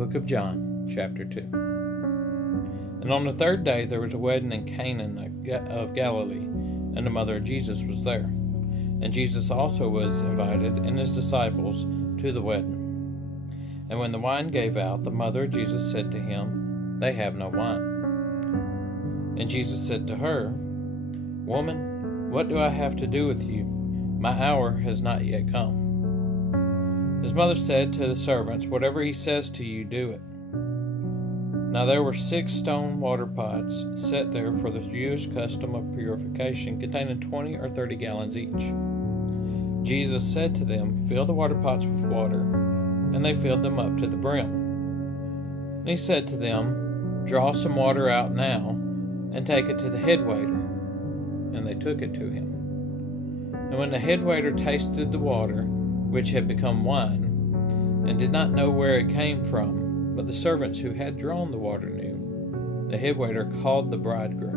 book of John, chapter 2. And on the third day there was a wedding in Cana of Galilee, and the mother of Jesus was there. And Jesus also was invited, and his disciples, to the wedding. And when the wine gave out, the mother of Jesus said to him, "They have no wine." And Jesus said to her, "Woman, what do I have to do with you? My hour has not yet come." His mother said to the servants, "Whatever he says to you, do it." Now there were 6 stone water pots set there for the Jewish custom of purification, containing 20 or 30 gallons each. Jesus said to them, "Fill the water pots with water," and they filled them up to the brim. And he said to them, "Draw some water out now, and take it to the head waiter." And they took it to him. And when the head waiter tasted the water, which had become wine, and did not know where it came from, but the servants who had drawn the water knew, the head waiter called the bridegroom,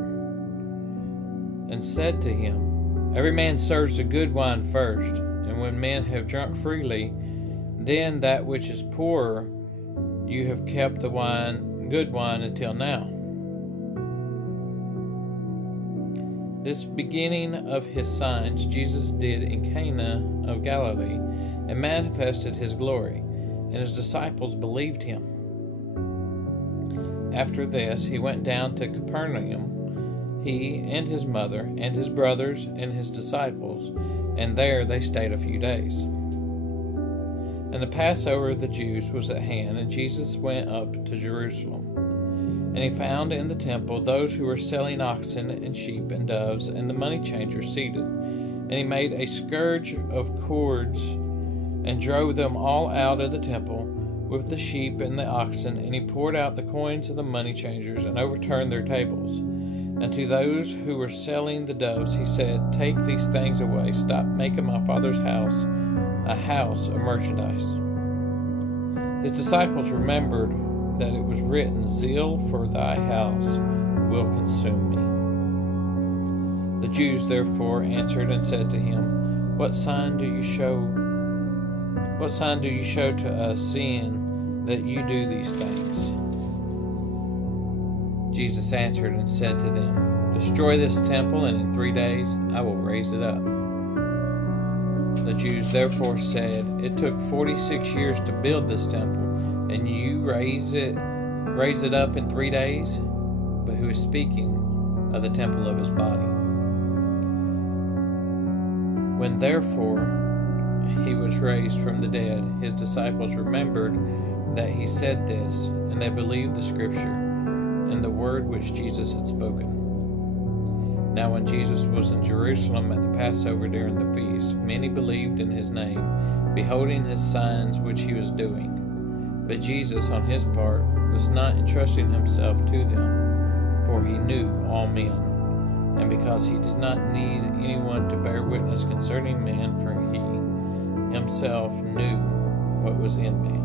and said to him, "Every man serves the good wine first, and when men have drunk freely, then that which is poorer, you have kept the good wine until now." This beginning of his signs Jesus did in Cana of Galilee, and manifested his glory, and his disciples believed him. After this he went down to Capernaum, he and his mother, and his brothers, and his disciples, and there they stayed a few days. And the Passover of the Jews was at hand, and Jesus went up to Jerusalem. And he found in the temple those who were selling oxen and sheep and doves, and the money changers seated. And he made a scourge of cords, and drove them all out of the temple with the sheep and the oxen. And he poured out the coins of the money changers, and overturned their tables. And to those who were selling the doves he said, "Take these things away. Stop making my Father's house a house of merchandise." His disciples remembered that it was written, "Zeal for thy house will consume me." The Jews therefore answered and said to him, What sign do you show to us, seeing that you do these things?" Jesus answered and said to them, "Destroy this temple, and in 3 days I will raise it up." The Jews therefore said, "It took 46 years to build this temple, and you raise it up in 3 days?" But who is speaking of the temple of his body? When therefore he was raised from the dead, his disciples remembered that he said this, and they believed the scripture and the word which Jesus had spoken. Now when Jesus was in Jerusalem at the Passover during the feast, many believed in his name, beholding his signs which he was doing. But Jesus, on his part, was not entrusting himself to them, for he knew all men, and because he did not need anyone to bear witness concerning man, for he himself knew what was in man.